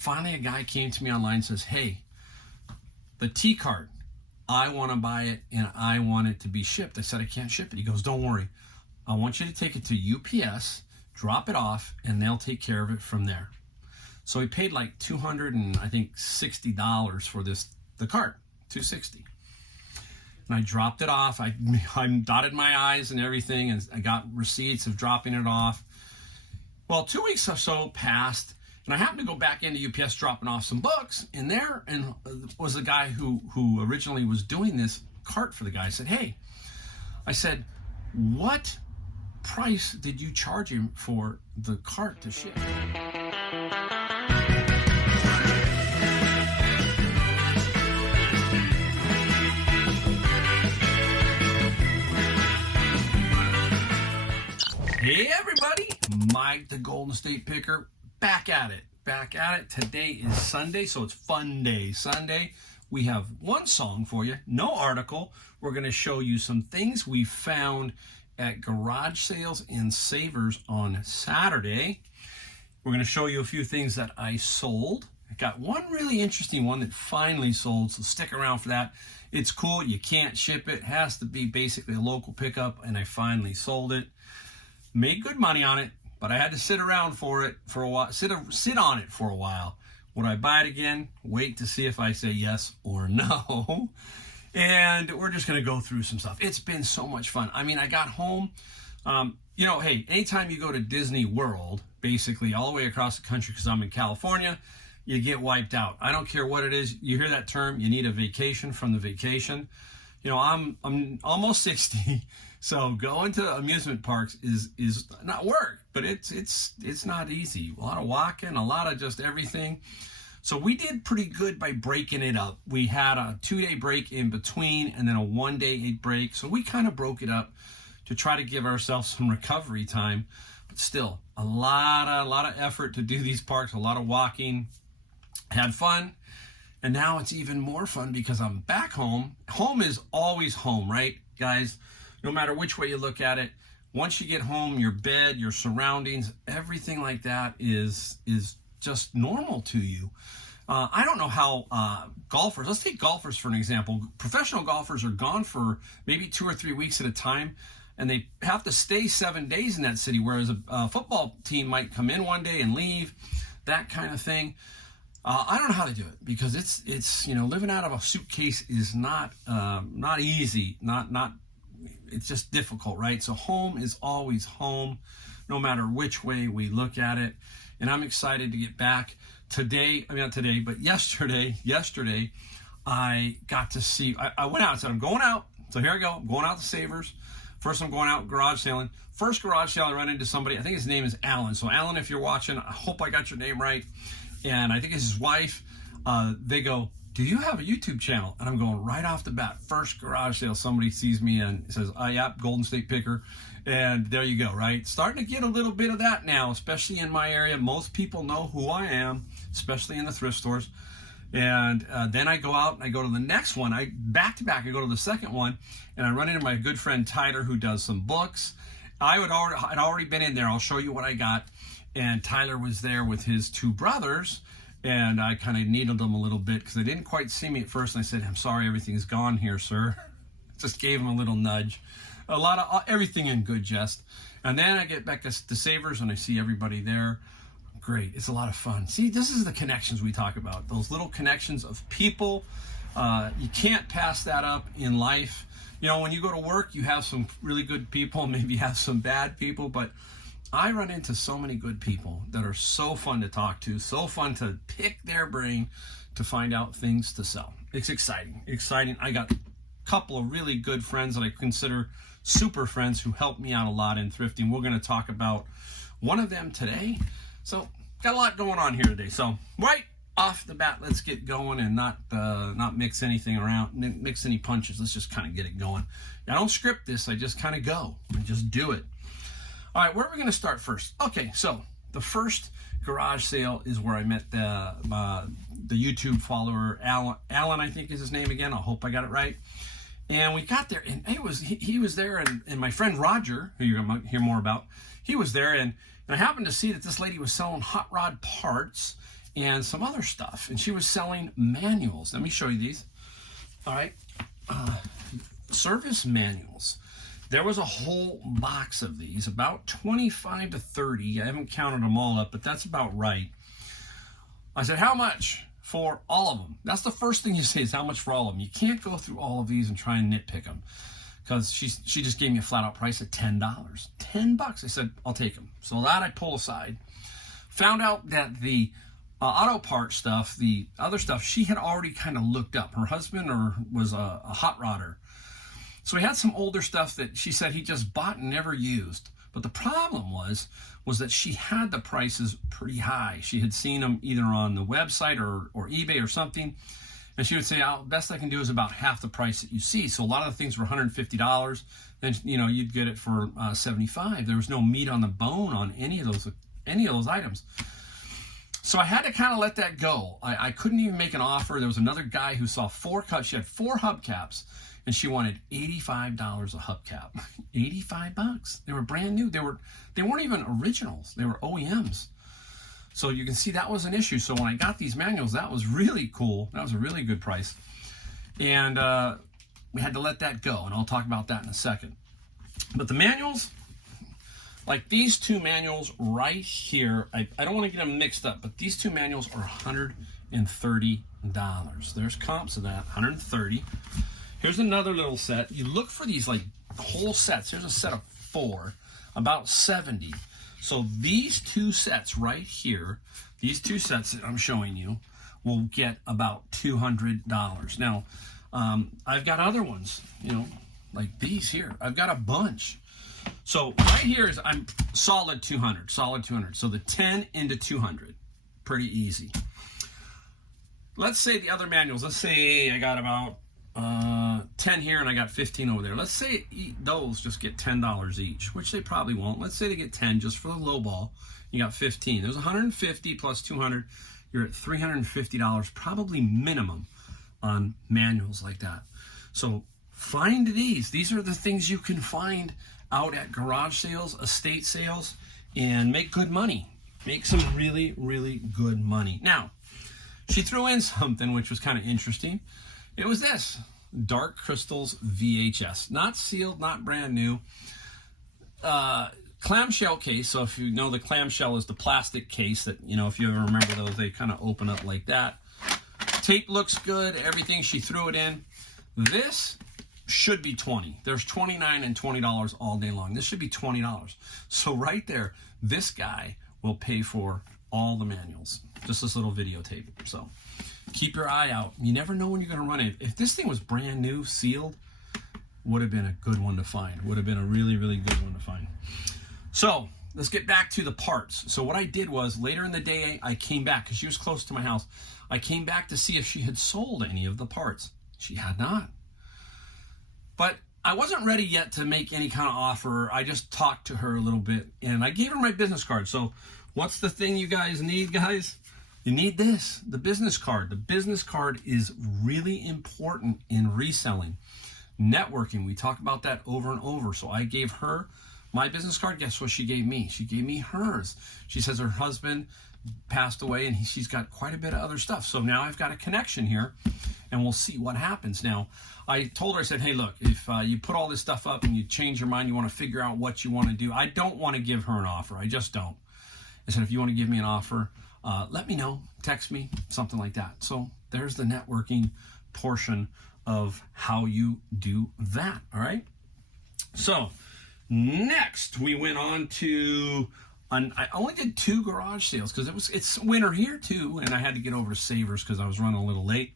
Finally, a guy came to me online and says, hey, the T-cart, I want to buy it and I want it to be shipped. I said, I can't ship it. He goes, don't worry. I want you to take it to UPS, drop it off, and they'll take care of it from there. So he paid like $260 for the cart, $260. And I dropped it off. I dotted my I's and everything, and I got receipts of dropping it off. Well, 2 weeks or so passed, and I happened to go back into UPS dropping off some books, and there was the guy who originally was doing this cart for the guy. I said, hey, what price did you charge him for the cart to ship? Hey everybody, Mike the Golden State Picker, back at it. Today is Sunday, so it's Fun Day Sunday. We have one song for you, no article. We're going to show you some things we found at garage sales and savers on Saturday. We're going to show you a few things that I sold. I got one really interesting one that finally sold, so stick around for that. It's cool, you can't ship it, has to be basically a local pickup, and I finally sold it. Made good money on it, but I had to sit around for it for a while, sit on it for a while. Would I buy it again? Wait to see if I say yes or no. And we're just going to go through some stuff. It's been so much fun. I mean, I got home. Hey, anytime you go to Disney World, basically all the way across the country, because I'm in California, you get wiped out. I don't care what it is. You hear that term, you need a vacation from the vacation. You know, I'm almost 60, so going to amusement parks is not work, but it's not easy. A lot of walking, a lot of just everything. So we did pretty good by breaking it up. We had a 2-day break in between and then a 1-day break. So we kind of broke it up to try to give ourselves some recovery time, but still a lot of effort to do these parks, a lot of walking. Had fun. And now it's even more fun because I'm back home. Home is always home, right, guys? No matter which way you look at it, once you get home, your bed, your surroundings, everything like that is just normal to you. I don't know how golfers, let's take golfers for an example. Professional golfers are gone for maybe 2 or 3 weeks at a time, and they have to stay 7 days in that city, whereas a football team might come in one day and leave, that kind of thing. I don't know how to do it because it's living out of a suitcase is not easy, it's just difficult, right? So home is always home, no matter which way we look at it. And I'm excited to get back yesterday I got to see, I went out and said, I'm going out. So here I go, I'm going out to Savers. First I'm going out garage sailing. First garage sale I run into somebody, I think his name is Alan. So Alan, if you're watching, I hope I got your name right. And I think it's his wife. They go, do you have a YouTube channel? And I'm going right off the bat, first garage sale, somebody sees me and says, yeah, Golden State Picker. And there you go, right? Starting to get a little bit of that now, especially in my area. Most people know who I am, especially in the thrift stores. And then I go out and I go to the next one. Back to back, I go to the second one, and I run into my good friend Tyler, who does some books. I'd already been in there. I'll show you what I got. And Tyler was there with his 2 brothers, and I kind of needled them a little bit because they didn't quite see me at first. And I said, I'm sorry, everything's gone here, sir. Just gave him a little nudge. A lot of everything in good jest. And then I get back to Savers and I see everybody there. Great, it's a lot of fun. See, this is the connections we talk about. Those little connections of people. You can't pass that up in life. You know, when you go to work, you have some really good people, maybe you have some bad people, but I run into so many good people that are so fun to talk to, so fun to pick their brain to find out things to sell. It's exciting. I got a couple of really good friends that I consider super friends who helped me out a lot in thrifting. We're going to talk about one of them today. So got a lot going on here today. So right off the bat, let's get going and not mix anything around, mix any punches. Let's just kind of get it going. I don't script this. I just kind of go and just do it. All right, where are we going to start first? Okay, so the first garage sale is where I met the YouTube follower, Alan, I think is his name again. I hope I got it right. And we got there, and he was there, and my friend Roger, who you're going to hear more about, he was there, and I happened to see that this lady was selling hot rod parts, and some other stuff. And she was selling manuals. Let me show you these. All right. Service manuals. There was a whole box of these, about 25 to 30. I haven't counted them all up, but that's about right. I said, how much for all of them? That's the first thing you say, is how much for all of them. You can't go through all of these and try and nitpick them, because she just gave me a flat out price of $10. $10. I said, I'll take them. So that I pull aside. Found out that the auto part stuff, the other stuff, she had already kind of looked up. Her husband was a hot rodder. So he had some older stuff that she said he just bought and never used. But the problem was that she had the prices pretty high. She had seen them either on the website or eBay or something. And she would say, oh, best I can do is about half the price that you see. So a lot of the things were $150. Then, you'd get it for $75. There was no meat on the bone on any of those items. So I had to kind of let that go. I couldn't even make an offer. There was another guy who saw 4 cups. She had 4 hubcaps, and she wanted $85 a hubcap. $85. They were brand new. They weren't even originals. They were OEMs. So you can see that was an issue. So when I got these manuals, that was really cool. That was a really good price. And we had to let that go, and I'll talk about that in a second. But the manuals, like these 2 manuals right here, I don't want to get them mixed up, but these 2 manuals are $130. There's comps of that, $130. Here's another little set. You look for these like whole sets. Here's a set of 4, about $70. So these 2 sets right here, these 2 sets that I'm showing you, will get about $200. Now, I've got other ones, like these here. I've got a bunch. So right here is, I'm solid 200. So the 10 into 200, pretty easy. Let's say the other manuals, let's say I got about 10 here and I got 15 over there. Let's say those just get $10 each, which they probably won't. Let's say they get 10 just for the low ball. You got 15. There's 150 plus 200. You're at $350 probably minimum on manuals like that. So find these. These are the things you can find out at garage sales, estate sales, and make good money. Make some really, really good money. Now, she threw in something which was kind of interesting. It was this, Dark Crystals VHS. Not sealed, not brand new. Clamshell case, so if you know the clamshell is the plastic case that, if you ever remember those, they kind of open up like that. Tape looks good, everything, she threw it in. This should be $20. There's $29 and $20 all day long. This should be $20. So right there, this guy will pay for all the manuals. Just this little videotape. So keep your eye out. You never know when you're going to run it. If this thing was brand new, sealed, would have been a good one to find. Would have been a really, really good one to find. So let's get back to the parts. So what I did was, later in the day, I came back because she was close to my house. I came back to see if she had sold any of the parts. She had not. But I wasn't ready yet to make any kind of offer. I just talked to her a little bit, and I gave her my business card. So what's the thing you guys need, guys? You need this, the business card. The business card is really important in reselling. Networking, we talk about that over and over. So I gave her my business card. Guess what she gave me? She gave me hers. She says her husband passed away, and she's got quite a bit of other stuff. So now I've got a connection here, and we'll see what happens. Now, I told her, I said, hey, look, if you put all this stuff up and you change your mind, you want to figure out what you want to do, I don't want to give her an offer. I just don't. I said, if you want to give me an offer, let me know, text me, something like that. So there's the networking portion of how you do that, all right? So next, we went on to, I only did 2 garage sales because it's winter here too, and I had to get over to Savers because I was running a little late.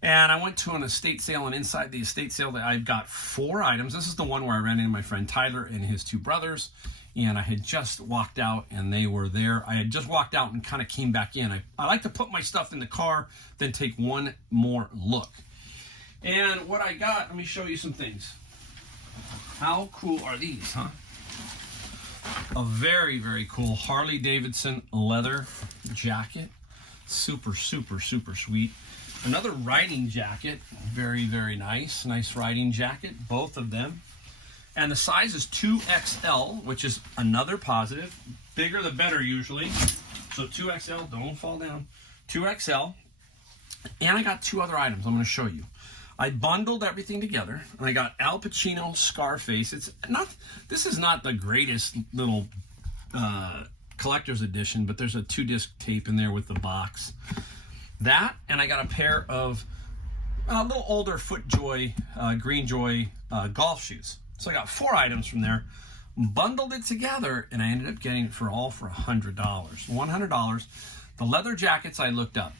And I went to an estate sale, and inside the estate sale, I've got 4 items. This is the one where I ran into my friend Tyler and his 2 brothers, and I had just walked out, and they were there. I had just walked out and kind of came back in. I like to put my stuff in the car, then take one more look. And what I got, let me show you some things. How cool are these, huh? A very, very cool Harley Davidson leather jacket. Super, super, super sweet. Another riding jacket. Very, very nice. Nice riding jacket, both of them. And the size is 2XL, which is another positive. Bigger the better usually. So 2XL, don't fall down. 2XL. And I got two other items I'm going to show you. I bundled everything together, and I got Al Pacino Scarface. This is not the greatest little collector's edition, but there's a 2-disc tape in there with the box. That, and I got a pair of a little older FootJoy, Green Joy golf shoes. So I got 4 items from there, bundled it together, and I ended up getting it for $100. $100. The leather jackets I looked up.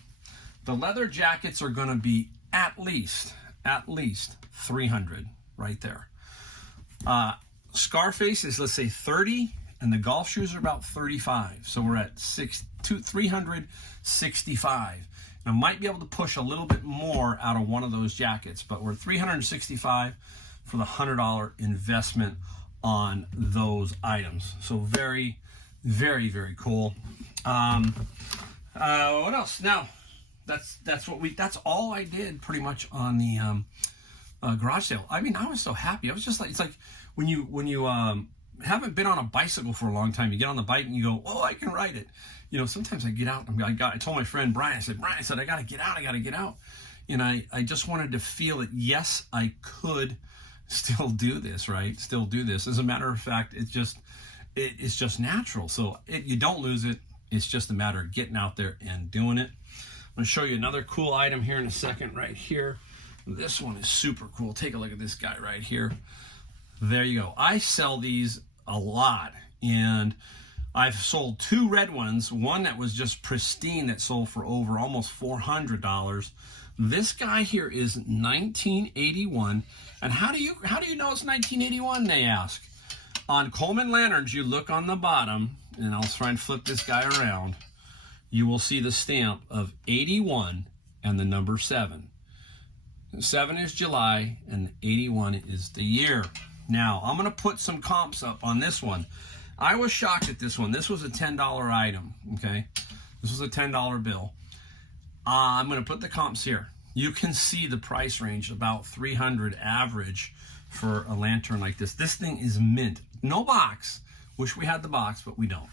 The leather jackets are going to be at least $300 right there. Scarface is, let's say, $30, and the golf shoes are about $35. So we're at $365. I might be able to push a little bit more out of one of those jackets, but we're $365 for the $100 investment on those items. So very, very, very cool. What else? Now, that's all I did pretty much on the garage sale. I mean, I was so happy. I was just like, it's like when you haven't been on a bicycle for a long time, you get on the bike and you go, oh, I can ride it. You know, sometimes I get out. I told my friend Brian, I said, I got to get out. And I just wanted to feel that, yes, I could still do this, right? Still do this. As a matter of fact, it's just natural. So you don't lose it. It's just a matter of getting out there and doing it. I'm going to show you another cool item here in a second right here. This one is super cool. Take a look at this guy right here. There you go. I sell these a lot, and I've sold 2 red ones. One that was just pristine that sold for over almost $400. This guy here is 1981. And how do you know it's 1981, they ask? On Coleman lanterns, you look on the bottom, and I'll try and flip this guy around. You will see the stamp of 81 and the number 7. 7 is July, and 81 is the year. Now, I'm going to put some comps up on this one. I was shocked at this one. This was a $10 item, okay? This was a $10 bill. I'm going to put the comps here. You can see the price range, about $300 average for a lantern like this. This thing is mint. No box. Wish we had the box, but we don't.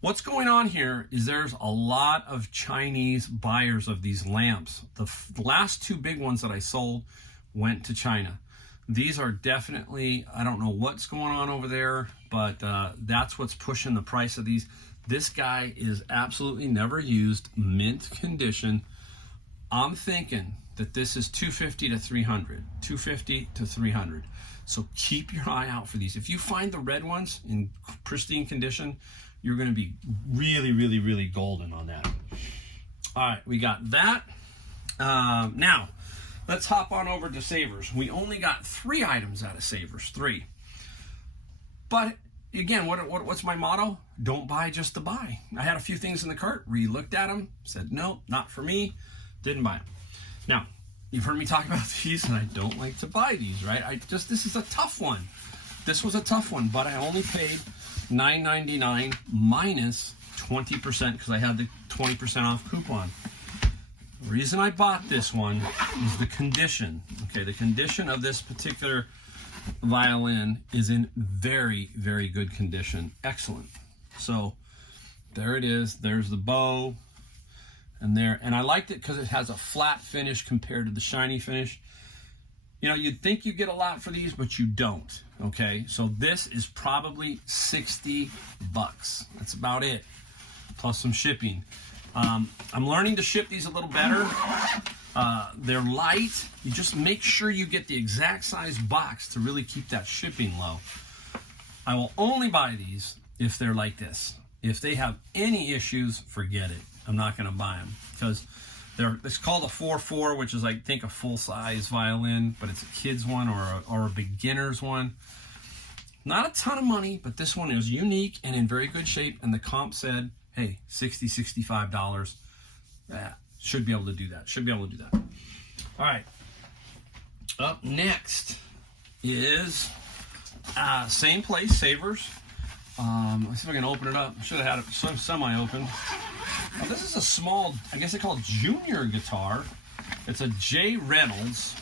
What's going on here is there's a lot of Chinese buyers of these lamps. The last 2 big ones that I sold went to China. These are definitely, I don't know what's going on over there, but that's what's pushing the price of these. This guy is absolutely never used, mint condition. I'm thinking that this is $250 to $300. $250 to $300. So keep your eye out for these. If you find the red ones in pristine condition, you're going to be really, really, really golden on that. All right, we got that. Now, let's hop on over to Savers. We only got 3 items out of Savers, 3. But again, what's my motto? Don't buy just to buy. I had a few things in the cart, re-looked at them, said, no, not for me, didn't buy them. Now, you've heard me talk about these, and I don't like to buy these, right? This is a tough one. This was a tough one, but I only paid $9.99 minus 20% because I had the 20% off coupon. The reason I bought this one is the condition. Okay, the condition of this particular violin is in very, very good condition. Excellent. So there it is. There's the bow. And I liked it because it has a flat finish compared to the shiny finish. You know, you'd think you get a lot for these, but you don't. Okay, so this is probably $60. That's about it, plus some shipping. I'm learning to ship these a little better. They're light. You just make sure you get the exact size box to really keep that shipping low. I will only buy these if they're like this. If they have any issues, forget it. I'm not going to buy them because it's called a 4/4, which is, I think, a full-size violin, but it's a kid's one or a beginner's one. Not a ton of money, but this one is unique and in very good shape, and the comp said, hey, $60, $65. Should be able to do that. All right. Up next is same place, Savers. Let's see if I can open it up. I should have had it semi-open. This is a small, I guess they call it junior guitar. It's a J. Reynolds.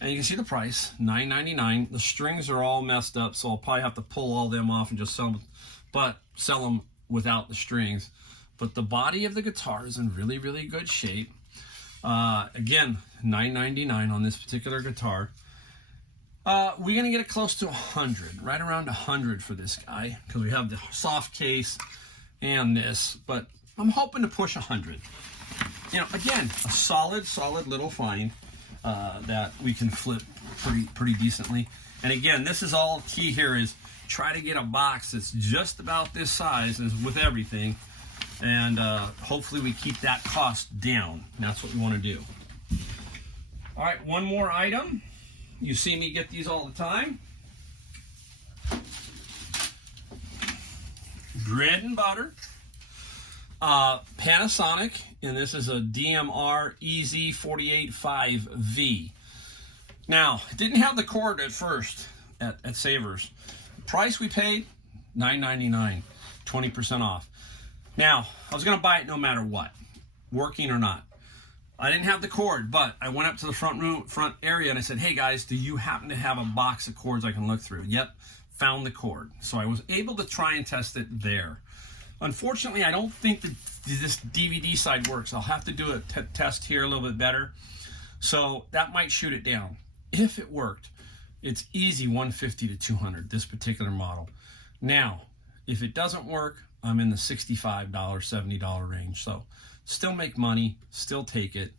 And you can see the price, $9.99. The strings are all messed up, so I'll probably have to pull all them off and just sell them without the strings. But the body of the guitar is in really, really good shape. Again, $9.99 on this particular guitar. We're going to get it close to 100, right around 100 for this guy, because we have the soft case and this, but I'm hoping to push 100. You know, again, a solid little find that we can flip pretty decently. And again, this is all key here is try to get a box that's just about this size as with everything. And hopefully we keep that cost down. That's what we want to do. All right, one more item. You see me get these all the time. Bread and butter. Panasonic, and this is a DMR EZ485V. Now, it didn't have the cord at first at Savers. Price we paid, $9.99, 20% off. Now, I was going to buy it no matter what, working or not. I didn't have the cord, but I went up to the front area and I said, hey guys, do you happen to have a box of cords I can look through? Yep, found the cord. So I was able to try and test it there. Unfortunately, I don't think that this DVD side works. I'll have to do a test here a little bit better. So that might shoot it down. If it worked, it's easy 150 to 200, this particular model. Now, if it doesn't work, I'm in the $65, $70 range. So still make money, still take it.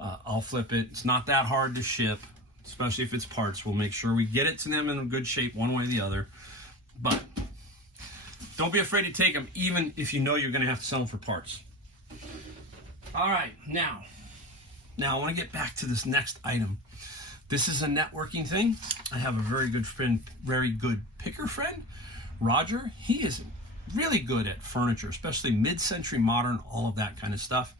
I'll flip it. It's not that hard to ship, especially if it's parts. We'll make sure we get it to them in good shape one way or the other. But don't be afraid to take them, even if you know you're going to have to sell them for parts. All right, now I want to get back to this next item. This is a networking thing. I have a very good friend, very good picker friend, Roger. He is really good at furniture, especially mid-century modern, all of that kind of stuff.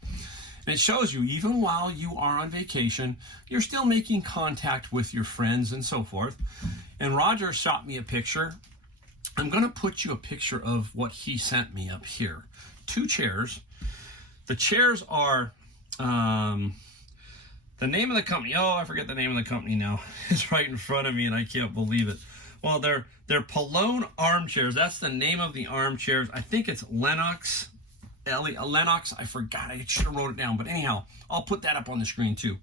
And it shows you, even while you are on vacation, you're still making contact with your friends and so forth. And Roger shot me a picture. I'm going to put you a picture of what he sent me up here. 2 chairs. The chairs are, the name of the company, oh, I forget the name of the company now. It's right in front of me and I can't believe it. Well, they're Pallone Armchairs. That's the name of the armchairs. I think it's Lennox. Lennox, I forgot. I should have wrote it down. But anyhow, I'll put that up on the screen too.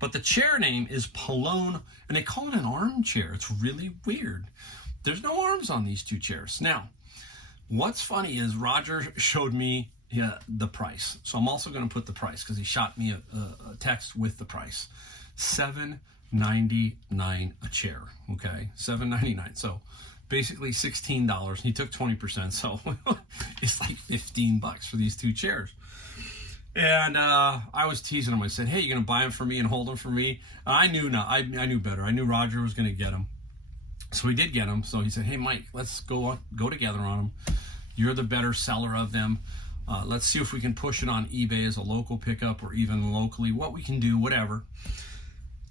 But the chair name is Pallone, and they call it an armchair. It's really weird. There's no arms on these 2 chairs. Now, what's funny is Roger showed me the price. So I'm also going to put the price because he shot me a text with the price. $7.99 a chair. Okay, $7.99. So basically $16. He took 20%, so it's like $15 for these 2 chairs. And I was teasing him. I said, "Hey, you gonna buy them for me and hold them for me?" I knew better. I knew Roger was gonna get them, so he did get them. So he said, "Hey, Mike, let's go together on them. You're the better seller of them. Let's see if we can push it on eBay as a local pickup or even locally. What we can do, whatever."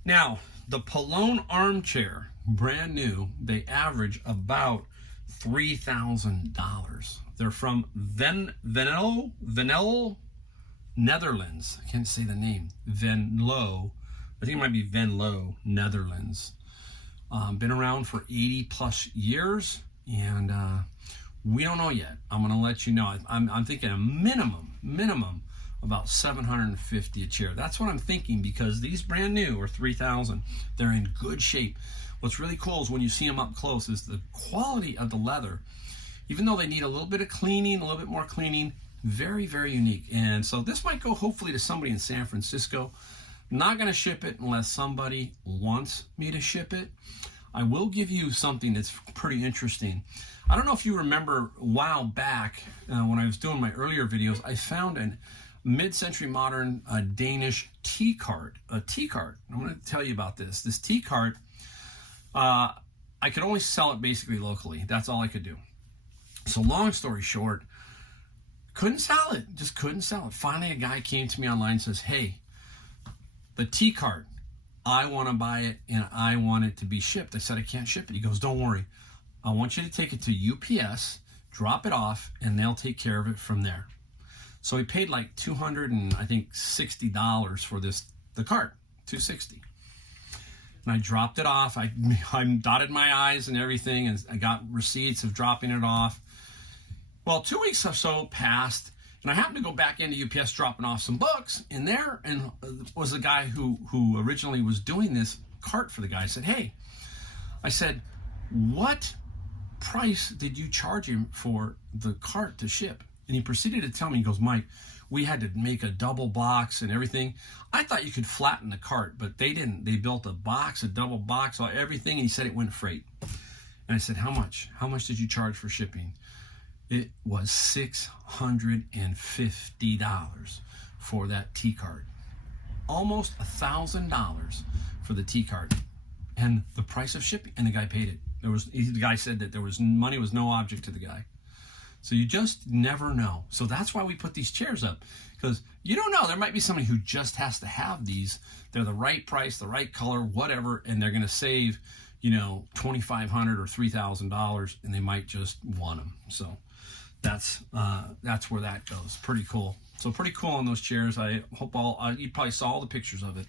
Now, the Pallone Armchair, brand new, they average about $3,000. They're from Venlo, Netherlands. I can't say the name. Venlo. I think it might be Venlo, Netherlands. Been around for 80 plus years, and we don't know yet. I'm going to let you know. I'm thinking a minimum about $750 a chair. That's what I'm thinking, because these brand new are $3,000. They're in good shape. What's really cool is when you see them up close is the quality of the leather. Even though they need a little bit of cleaning, a little bit more cleaning, very, very unique. And so this might go hopefully to somebody in San Francisco. I'm not going to ship it unless somebody wants me to ship it. I will give you something that's pretty interesting. I don't know if you remember a while back when I was doing my earlier videos, I found a mid-century modern Danish tea cart. A tea cart. I'm going to tell you about this. This tea cart, I could only sell it basically locally. That's all I could do. So long story short, couldn't sell it. Just couldn't sell it. Finally, a guy came to me online and says, "Hey, the tea cart, I want to buy it and I want it to be shipped." I said, "I can't ship it." He goes, "Don't worry. I want you to take it to UPS, drop it off, and they'll take care of it from there." So he paid like $260 for the cart, $260. And I dropped it off. I dotted my I's and everything, and I got receipts of dropping it off. Well, 2 weeks or so passed, and I happened to go back into UPS dropping off some books, and there was the guy who originally was doing this cart for the guy. I said, hey, I said, what price did you charge him for the cart to ship? And he proceeded to tell me, he goes, Mike, we had to make a double box and everything. I thought you could flatten the cart, but they didn't. They built a box, a double box, everything, and he said it went freight. And I said, how much? How much did you charge for shipping? It was $650 for that T-cart. Almost $1,000 for the T-cart. And the price of shipping, and the guy paid it. The guy said that money was no object to the guy. So you just never know. So that's why we put these chairs up, because you don't know. There might be somebody who just has to have these. They're the right price, the right color, whatever, and they're going to save, $2,500 or $3,000, and they might just want them. So that's where that goes. Pretty cool. So pretty cool on those chairs. I hope you probably saw all the pictures of it.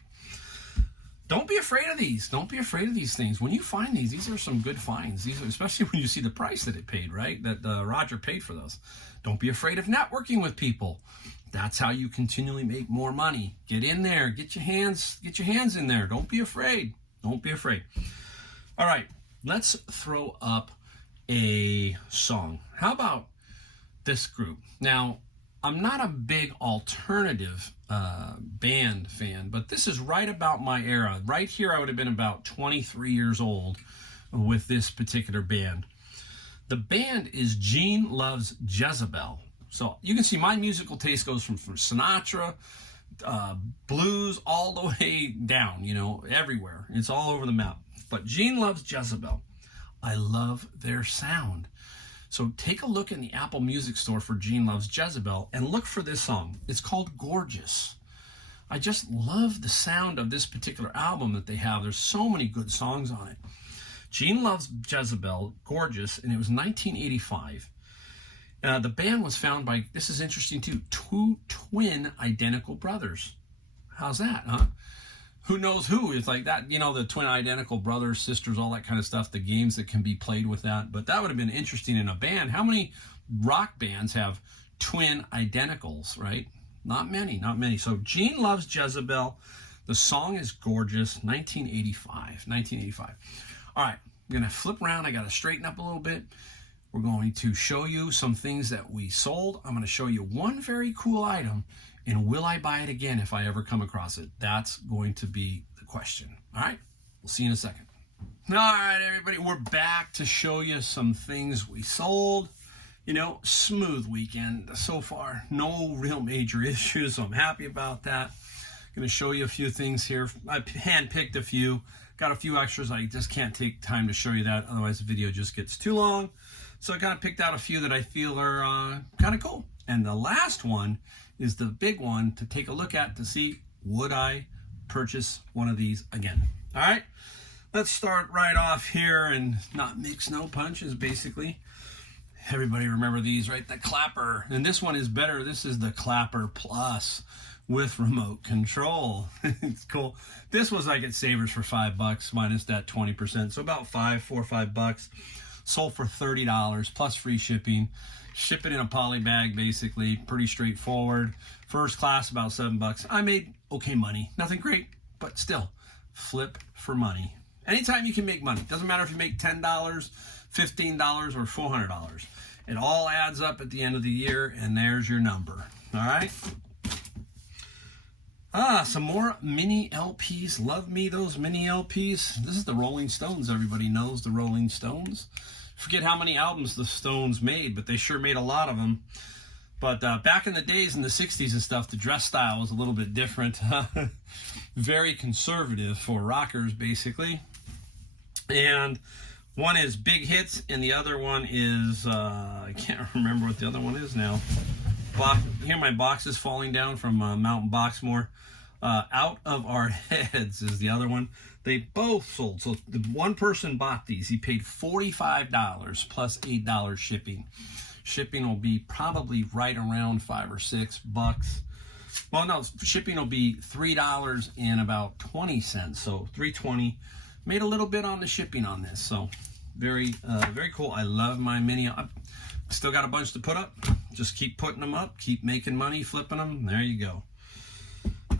Don't be afraid of these. Don't be afraid of these things. When you find these are some good finds. These are, especially when you see the price that it paid, right? That Roger paid for those. Don't be afraid of networking with people. That's how you continually make more money. Get in there. Get your hands in there. Don't be afraid. Don't be afraid. All right, let's throw up a song. How about this group? Now, I'm not a big alternative band fan, but this is right about my era. Right here, I would have been about 23 years old with this particular band. The band is Gene Loves Jezebel. So you can see my musical taste goes from Sinatra, blues, all the way down, everywhere. It's all over the map. But Gene Loves Jezebel. I love their sound. So take a look in the Apple Music Store for Gene Loves Jezebel and look for this song. It's called Gorgeous. I just love the sound of this particular album that they have. There's so many good songs on it. Gene Loves Jezebel, Gorgeous, and it was 1985. The band was found by, this is interesting too, two twin identical brothers. How's that, huh? Who knows who? It's like that, the twin identical brothers, sisters, all that kind of stuff, the games that can be played with that. But that would have been interesting in a band. How many rock bands have twin identicals, right? Not many, not many. So Gene Loves Jezebel. The song is Gorgeous, 1985. All right, I'm going to flip around. I got to straighten up a little bit. We're going to show you some things that we sold. I'm going to show you one very cool item. And will I buy it again if I ever come across it? That's going to be the question. All right, we'll see you in a second. All right, everybody, we're back to show you some things we sold. Smooth weekend so far. No real major issues, so I'm happy about that. I'm going to show you a few things here. I handpicked a few. Got a few extras. I just can't take time to show you that. Otherwise, the video just gets too long. So I kind of picked out a few that I feel are kind of cool. And the last one is the big one to take a look at to see, would I purchase one of these again? All right, let's start right off here and not mix no punches, basically. Everybody remember these, right? The Clapper. And this one is better. This is the Clapper Plus with remote control. It's cool. This was like at Savers for $5 minus that 20%. So about $4 or $5. Sold for $30 plus free shipping. Ship it in a poly bag, basically. Pretty straightforward. First class, about $7. I made okay money. Nothing great, but still, flip for money. Anytime you can make money. Doesn't matter if you make $10, $15, or $400. It all adds up at the end of the year, and there's your number. All right? Some more mini LPs. Love me those mini LPs. This is the Rolling Stones. Everybody knows the Rolling Stones. Forget how many albums the Stones made, but they sure made a lot of them. But back in the days, in the 60s and stuff, the dress style was a little bit different. Very conservative for rockers, basically. And one is Big Hits, and the other one is, I can't remember what the other one is now. Here my box is falling down from Mountain Boxmore. Out of Our Heads is the other one. They both sold. So the one person bought these. He paid $45 plus $8 shipping. Shipping will be probably right around $5 or $6. Well, no, shipping will be $3 and about 20 cents. So $3.20. Made a little bit on the shipping on this. So very cool. I love my mini. Still got a bunch to put up. Just keep putting them up, keep making money, flipping them. There you go.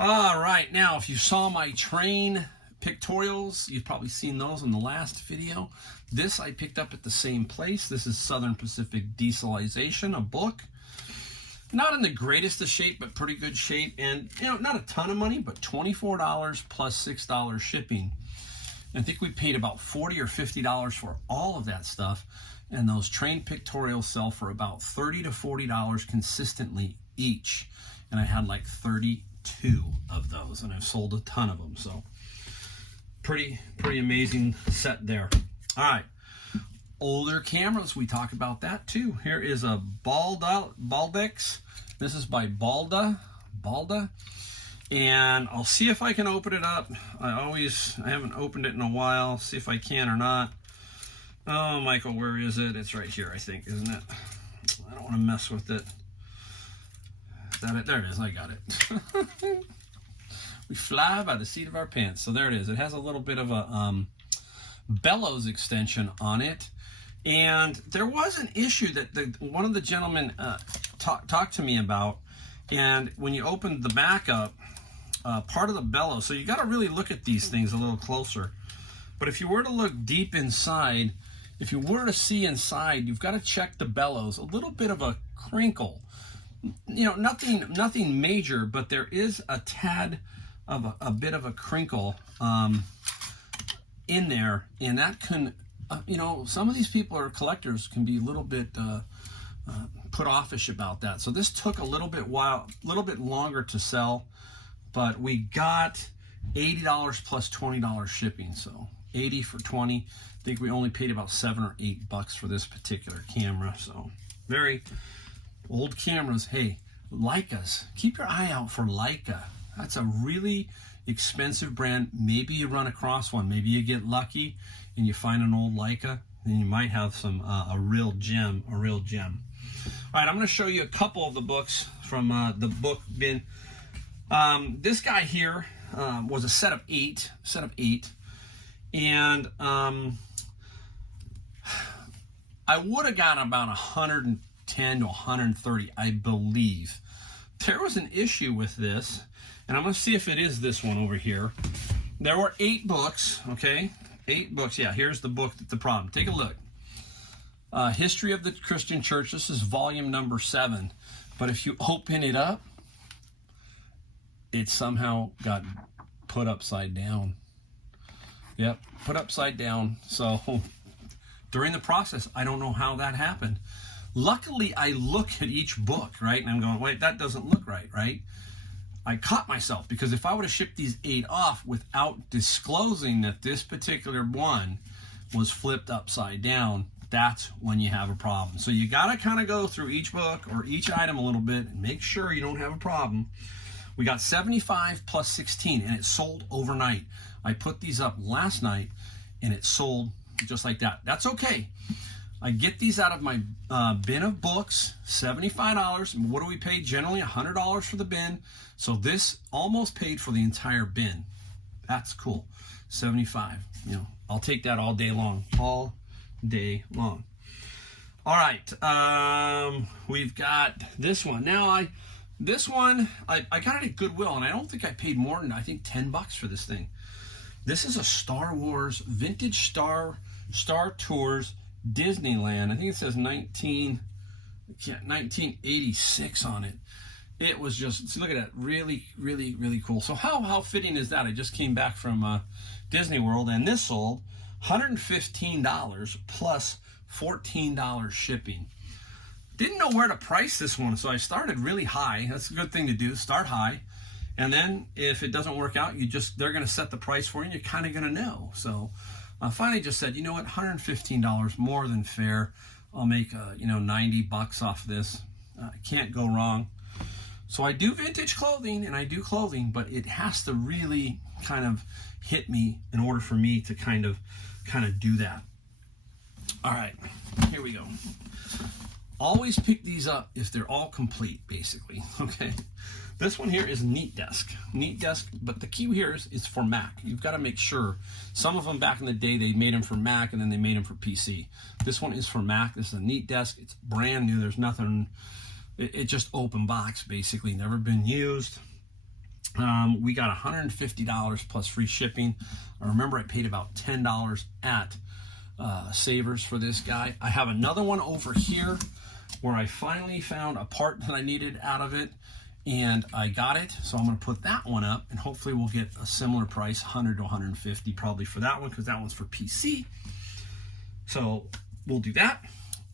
All right, now if you saw my train pictorials, you've probably seen those in the last video. This I picked up at the same place. This is Southern Pacific Dieselization, a book. Not in the greatest of shape, but pretty good shape. And, you know, not a ton of money, but $24 plus $6 shipping. And I think we paid about $40 or $50 for all of that stuff. And those train pictorials sell for about $30 to $40 consistently each. And I had like 32 of those, and I've sold a ton of them. So pretty amazing set there. All right, older cameras, we talk about that too. Here is a Baldex. This is by Balda, and I'll see if I can open it up. I haven't opened it in a while. See if I can or not. Oh, Michael, where is it? It's right here, I think, isn't it? I don't want to mess with it. Is that it? There it is. I got it. We fly by the seat of our pants. So there it is. It has a little bit of a bellows extension on it. And there was an issue that one of the gentlemen talked to me about. And when you opened the back up, part of the bellows, so you got to really look at these things a little closer. But if you were to look deep inside, if you were to see inside, you've got to check the bellows. A little bit of a crinkle. You know, nothing major, but there is a tad of a bit of a crinkle in there, and that can, you know, some of these people are collectors, can be a little bit put offish about that. So this took a little bit longer to sell, but we got $80 plus $20 shipping. So 80 for 20. I think we only paid about $7 or $8 for this particular camera. So very old cameras. Hey, Leicas, keep your eye out for Leica. That's a really expensive brand. Maybe you run across one. Maybe you get lucky and you find an old Leica, then you might have some a real gem. All right, I'm going to show you a couple of the books from the book bin. This guy here was a set of eight, and I would have gotten about 110 to 130, I believe. There was an issue with this, and I'm going to see if it is this one over here. There were 8 books, okay? 8 books. Yeah, here's the book that's the problem. Take a look. History of the Christian Church. This is volume number 7. But if you open it up, it somehow got put upside down. Yep, put upside down. So during the process, I don't know how that happened. Luckily, I look at each book, right? And I'm going, wait, that doesn't look right, right? I caught myself, because if I would have shipped these 8 off without disclosing that this particular one was flipped upside down, that's when you have a problem. So you got to kind of go through each book or each item a little bit and make sure you don't have a problem. We got 75 plus 16, and it sold overnight. I put these up last night, and it sold just like that. That's okay. I get these out of my bin of books, $75. What do we pay? Generally $100 for the bin. So this almost paid for the entire bin. That's cool. 75. You know, I'll take that all day long. All day long. All right. We've got this one. Now I got it at Goodwill, and I don't think I paid more than, I think, $10 for this thing. This is a Star Wars vintage Star Tours Disneyland. I think it says 1986 on it. It was just, look at that, really cool. So how fitting is that? I just came back from Disney World, and this sold $115 plus $14 shipping. Didn't know where to price this one, so I started really high. That's a good thing to do, start high. And then if it doesn't work out, they're going to set the price for you, and you're kind of going to know. So I finally just said, you know what, $115, more than fair. I'll make $90 off this. Can't go wrong. So I do vintage clothing, and I do clothing, but it has to really kind of hit me in order for me to kind of do that. All right, here we go. Always pick these up if they're all complete, basically, okay? This one here is Neat Desk. Neat Desk, but the key here is for Mac. You've got to make sure. Some of them back in the day, they made them for Mac and then they made them for PC. This one is for Mac. This is a Neat Desk. It's brand new. There's nothing, it just open box basically, never been used. We got $150 plus free shipping. I remember I paid about $10 at Savers for this guy. I have another one over here where I finally found a part that I needed out of it, and I got it, so I'm going to put that one up, and hopefully we'll get a similar price, 100 to 150 probably for that one, because that one's for PC. So we'll do that.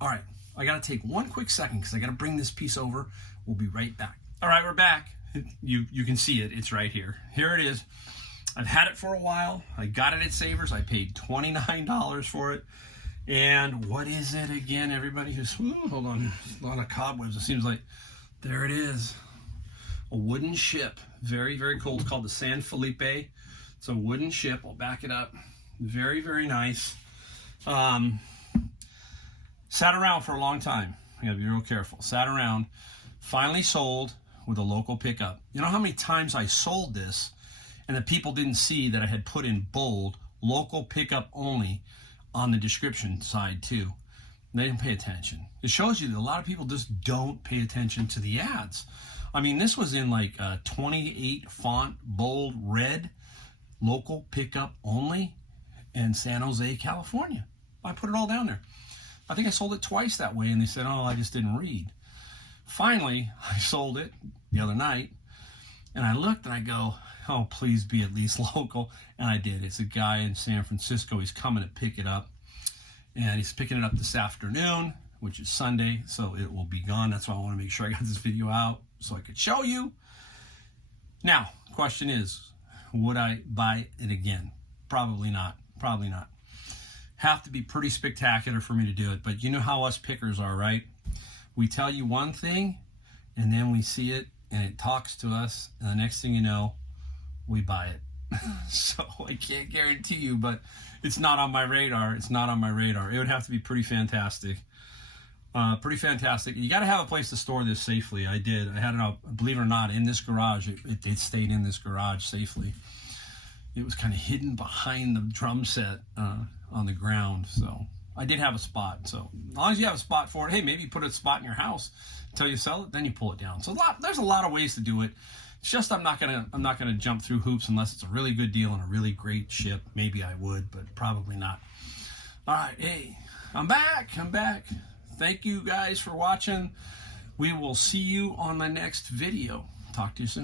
All right, I got to take one quick second because I got to bring this piece over. We'll be right back. All right, we're back. You can see it. It's right here. Here it is. I've had it for a while. I got it at Savers. I paid $29 for it. And what is it again, everybody? Just, hold on. There's a lot of cobwebs. It seems like, there it is. A wooden ship. Very, very cool. It's called the San Felipe. It's a wooden ship. I'll back it up. Very, very nice. Sat around for a long time. You gotta be real careful. Sat around. Finally sold with a local pickup. You know how many times I sold this and the people didn't see that I had put in bold, local pickup only, on the description side too. They didn't pay attention. It shows you that a lot of people just don't pay attention to the ads. I mean, this was in like 28 font, bold, red, local pickup only, in San Jose, California. I put it all down there. I think I sold it twice that way, and they said, oh, I just didn't read. Finally, I sold it the other night, and I looked and I go, oh, please be at least local. And I did. It's a guy in San Francisco. He's coming to pick it up, and he's picking it up this afternoon, which is Sunday, so it will be gone. That's why I want to make sure I got this video out so I could show you. Now, question is, would I buy it again? Probably not. Probably not. Have to be pretty spectacular for me to do it, but you know how us pickers are, right? We tell you one thing, and then we see it, and it talks to us, and the next thing you know, we buy it. So I can't guarantee you, but it's not on my radar. It's not on my radar. It would have to be pretty fantastic. Pretty fantastic. You got to have a place to store this safely. I did. I had it, believe it or not, in this garage. It stayed in this garage safely. It was kind of hidden behind the drum set on the ground. So I did have a spot. So as long as you have a spot for it, hey, maybe you put a spot in your house until you sell it, then you pull it down. So there's a lot of ways to do it. It's just I'm not gonna jump through hoops unless it's a really good deal and a really great ship. Maybe I would, but probably not. All right, hey, I'm back. Thank you guys for watching. We will see you on the next video. Talk to you soon.